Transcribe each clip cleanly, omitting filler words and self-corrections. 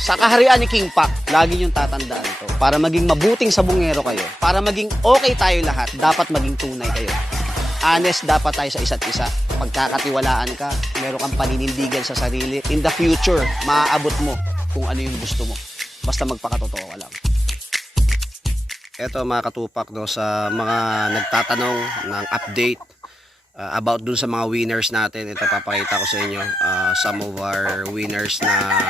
Sa kaharian ni King Pac, lagi niyong tatandaan to. Para maging mabuting sabungero kayo, para maging okay tayo lahat, dapat maging tunay kayo. Honest dapat tayo sa isa't isa. Pagkakatiwalaan ka, meron kang paninindigan sa sarili. In the future, maaabot mo kung ano yung gusto mo. Basta magpakatotoo ka lang. Eto mga katupak, no, sa mga nagtatanong ng update about dun sa mga winners natin. Ito papakita ko sa inyo some of our winners na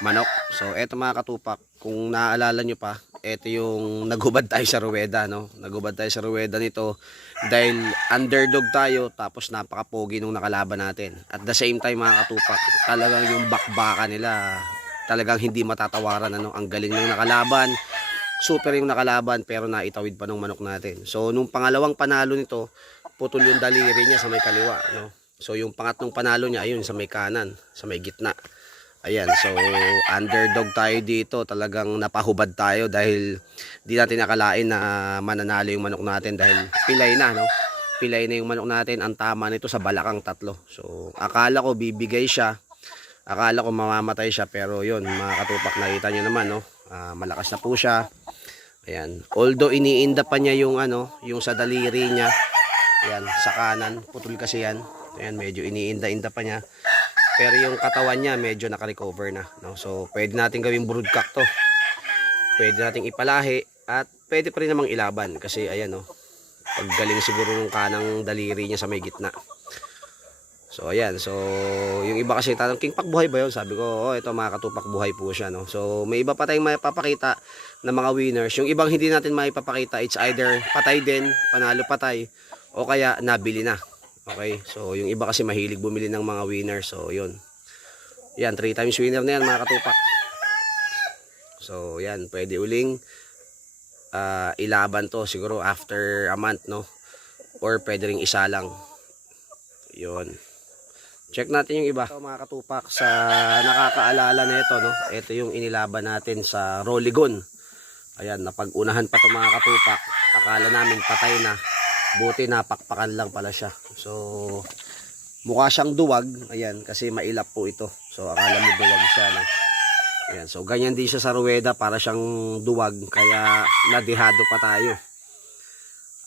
manok. So eto mga katupak, kung naaalala nyo pa, eto yung naghubad tayo sa ruweda, no? Naghubad tayo sa ruweda nito dahil underdog tayo, tapos napaka-pogi nung nakalaban natin. At the same time mga katupak, talagang yung bakbaka nila talagang hindi matatawaran, ano? Ang galing ng nakalaban, super yung nakalaban, pero naitawid pa ng manok natin. So nung pangalawang panalo nito, putol yung daliri niya sa may kaliwa, no? So yung pangatlong panalo niya, ayun sa may kanan, sa may gitna. Ayan, so underdog tayo dito, talagang napahubad tayo dahil di natin nakalain na mananalo yung manok natin dahil pilay na, no? Pilay na yung manok natin, ang tama nito sa balakang tatlo. So akala ko bibigay siya, akala ko mamamatay siya, pero yun mga katupak, nakita nyo naman, no? Malakas na po siya. Ayan, although iniinda pa niya yung ano, yung sa daliri niya. Ayan, sa kanan, putol kasi yan. Ayan, medyo iniinda-inda pa niya. Pero yung katawan niya medyo naka-recover na, no? So pwede natin gawing broodcock to. Pwede nating ipalahi at pwede pa rin namang ilaban kasi ayan, no. Paggaling siguro ng kanang daliri niya sa may gitna. So ayan, so yung iba kasi tanong, King Pac buhay ba yun? Sabi ko, oh, ito mga katupak, buhay po siya, no. So may iba pa tayong maipapakita na mga winners. Yung ibang hindi natin maipapakita, it's either patay din, panalo patay, o kaya nabili na. Okay, so yung iba kasi mahilig bumili ng mga winners. So yun, yan, 3 times winner na yan mga katupak. So yan, pwede uling ilaban to siguro after a month, no, or pwede ring isa lang. Yun, check natin yung iba. So, mga katupak, sa nakakaalala na ito, no, ito yung inilaban natin sa Roligon. Ayan, napag-unahan pa to mga katupak. Akala namin patay na, buti napakpakan lang pala siya. So mukha siyang duwag, ayan, kasi mailap po ito. So akala mo duwag siya, no? Ayan, so ganyan din siya sa ruweda, para siyang duwag, kaya nadihado pa tayo.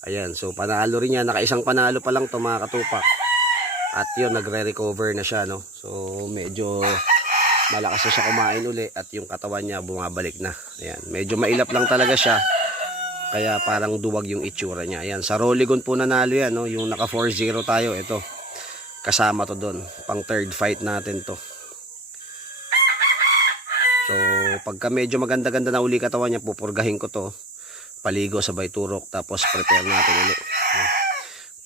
Ayan, so panalo rin yan, nakaisang panalo pa lang to mga katupak. At yun, nagre-recover na siya, no? So medyo malakas na siya kumain uli at yung katawan niya bumabalik na. Ayan, medyo mailap lang talaga siya, kaya parang duwag yung itsura niya. Ayan, sa Roligon po nanalo yan, no? Yung naka 4-0 tayo, ito. Kasama to doon. Pang third fight natin to. So, pagka medyo maganda-ganda na uli katawan niya, pupurgahin ko to. Paligo, sabay turok, tapos prepare natin ulit.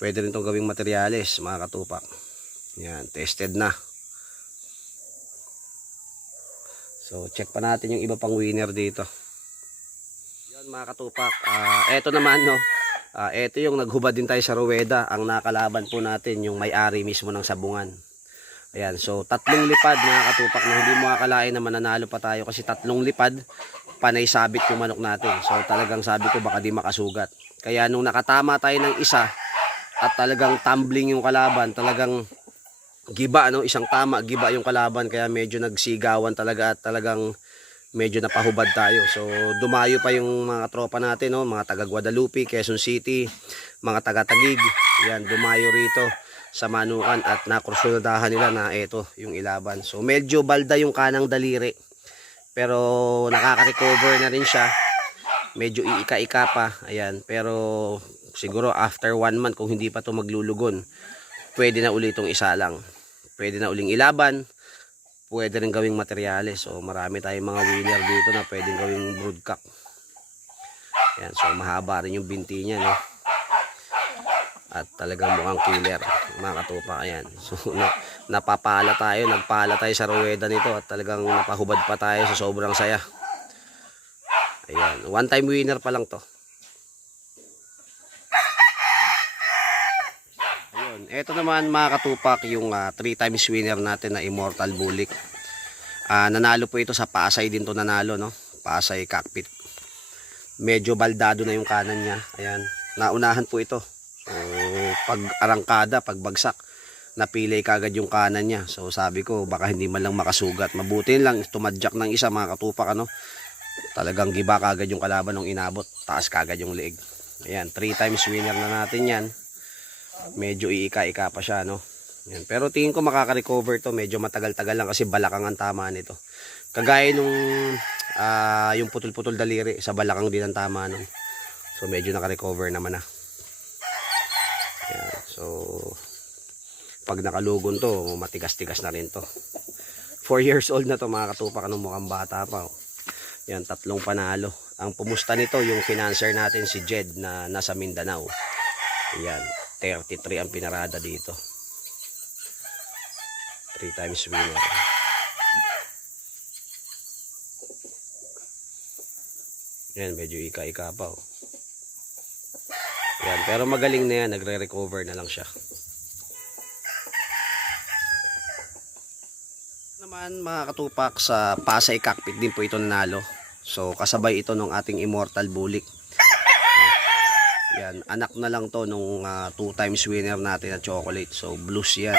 Pwede rin itong gawing materyales, mga katupak. Ayan, tested na. So, check pa natin yung iba pang winner dito. Mga katupak, eto naman, no, eto yung naghubad din tayo sa ruweda. Ang nakalaban po natin yung may-ari mismo ng sabungan. Ayan, so 3 lipad mga katupak, na hindi mo akalain na mananalo pa tayo kasi 3 lipad panay sabit yung manok natin. So talagang sabi ko baka di makasugat. Kaya nung nakatama tayo ng isa at talagang tumbling yung kalaban, talagang giba, no, isang tama, giba yung kalaban, kaya medyo nagsigawan talaga at talagang medyo napahubad tayo. So dumayo pa yung mga tropa natin, no, mga taga Guadalupe, Quezon City, mga taga Taguig. Yan, dumayo rito sa Manukan at nakursunadahan nila na ito yung ilaban. So medyo balda yung kanang daliri, pero nakaka-recover na rin siya. Medyo iika-ika pa. Ayan, pero siguro after 1 month, kung hindi pa to maglulugon, pwede na uli itong isa lang. Pwede na uling ilaban, pwede rin gawing materyales. So marami tayong mga winner dito na pwedeng gawing broodcock. Ayan, so mahaba rin yung binti niya, no? At talagang mukhang killer, mga katupa. Ayan, so napapala tayo, nagpala tayo sa ruweda nito at talagang napahubad pa tayo sa sobrang saya. Ayan, 1 time winner pa lang to. Ayun, eto naman mga katupak, yung 3 times winner natin na Immortal Bulik. Nanalo po ito sa Pasay din to nanalo, no? Pasay cockpit. Medyo baldado na yung kanan niya. Ayan, naunahan po ito. So pag arangkada, pag bagsak, napilay kagad yung kanan niya. So sabi ko baka hindi man lang makasugat. Mabuti lang tumadyak ng isa mga katupak, ano. Talagang giba kagad yung kalaban nung inabot. Taas kagad yung leeg. Ayan, 3 times winner na natin yan. Medyo iika-ika pa siya, no. Ayan. Pero tingin ko makaka-recover to. Medyo matagal-tagal lang kasi balakang ang tama nito. Kagaya nung yung putol-putol daliri, sa balakang din ang tama nun. So medyo naka-recover naman na. Ayan. So pag nakalugon to, matigas-tigas na rin to. 4 years old na to mga katupak, ano, mukhang bata pa. Oh. Yan, 3 panalo. Ang pumusta nito yung financier natin si Jed na nasa Mindanao. Yan, 33 ang pinarada dito. 3 times winner. Yan, medyo ika-ika pa. Oh. Yan, pero magaling na yan, nagre-recover na lang siya. Naman mga katupak, sa Pasay Cockpit din po ito nanalo. So kasabay ito nung ating Immortal Bulik. Yan, anak na lang to nung 2 times winner natin na Chocolate. So blues yan.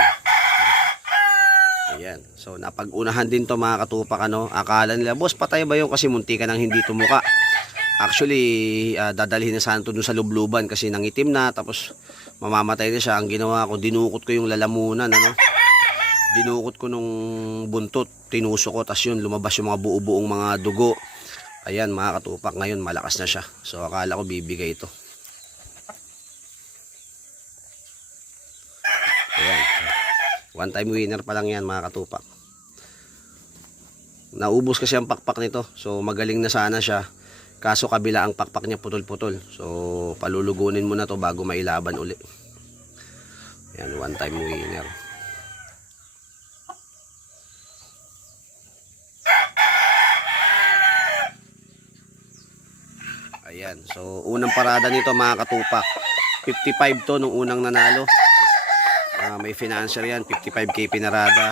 Ayan. So napag-unahan din to mga katupak, ano. Akala nila, boss patay ba yun kasi munti ka nang hindi tumuka. Actually dadalhin na sana to dun sa lubluban kasi nangitim na, tapos mamamatay na siya. Ang ginawa ko, dinukot ko yung lalamunan, ano. Dinukot ko nung buntot, tinusok ko, tas yun lumabas yung mga buo-buong mga dugo. Ayan mga katupak, ngayon malakas na siya. So akala ko bibigay ito. Ayan, 1 time winner pa lang yan mga katupak. Naubos kasi ang pakpak nito, so magaling na sana siya, kaso kabila ang pakpak niya putol-putol. So palulugunin mo na to bago mailaban uli. Ayan, 1 time winner. Ayan, so unang parada nito mga katupak, 55 to nung unang nanalo. May financier yan, 55k pinarada.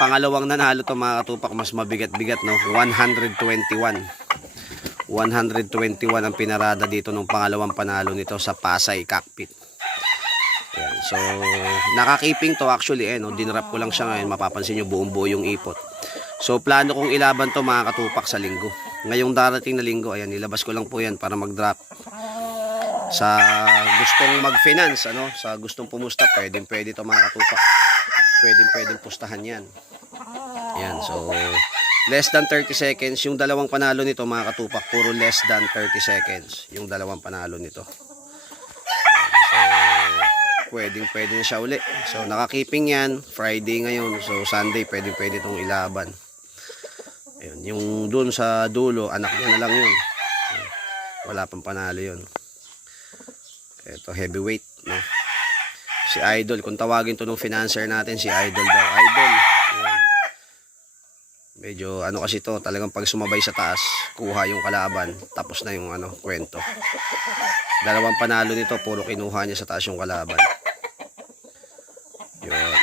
Pangalawang nanalo to mga katupak, mas mabigat-bigat, no, 121 ang pinarada dito nung pangalawang panalo nito sa Pasay Cockpit. Ayan, so nakakiping to actually, no, dinrap ko lang siya ngayon, mapapansin nyo buong buo yung ipot. So plano kong ilaban to mga katupak sa linggo. Ngayong darating na linggo, ayan, nilabas ko lang po yan para mag-drop. Sa gustong mag-finance, ano, sa gustong pumusta, pwede to mga katupak. Pwedeng pustahan yan. Ayan, so less than 30 seconds. Yung dalawang panalo nito mga katupak, puro less than 30 seconds. Yung dalawang panalo nito. So pwede na siya uli. So nakakiping yan, Friday ngayon. So Sunday pwede itong ilaban. Ayun, yung dun sa dulo, anak niya na lang yun. Wala pang panalo yun. Ito, heavyweight, no? Si Idol, kung tawagin to nung financier natin, si Idol daw. Idol. Ayun. Medyo, ano kasi to, talagang pag sumabay sa taas, kuha yung kalaban, tapos na yung, ano, kwento. Dalawang panalo nito, puro kinuha niya sa taas yung kalaban. Yun.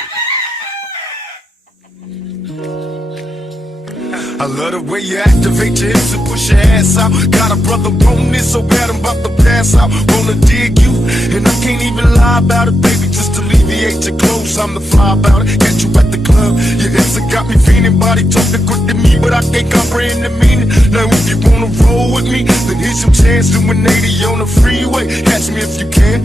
I love the way you activate your hips and push your ass out. Got a brother on this so bad I'm about to pass out. Wanna dig you, and I can't even lie about it, baby. Just alleviate your clothes, I'm the fly about it. Get you at the club, your hips have got me feeling. Body talking quick to me, but I can't comprehend the meaning. Now if you wanna roll with me, then here's some chance to 180 on the freeway. Catch me if you can.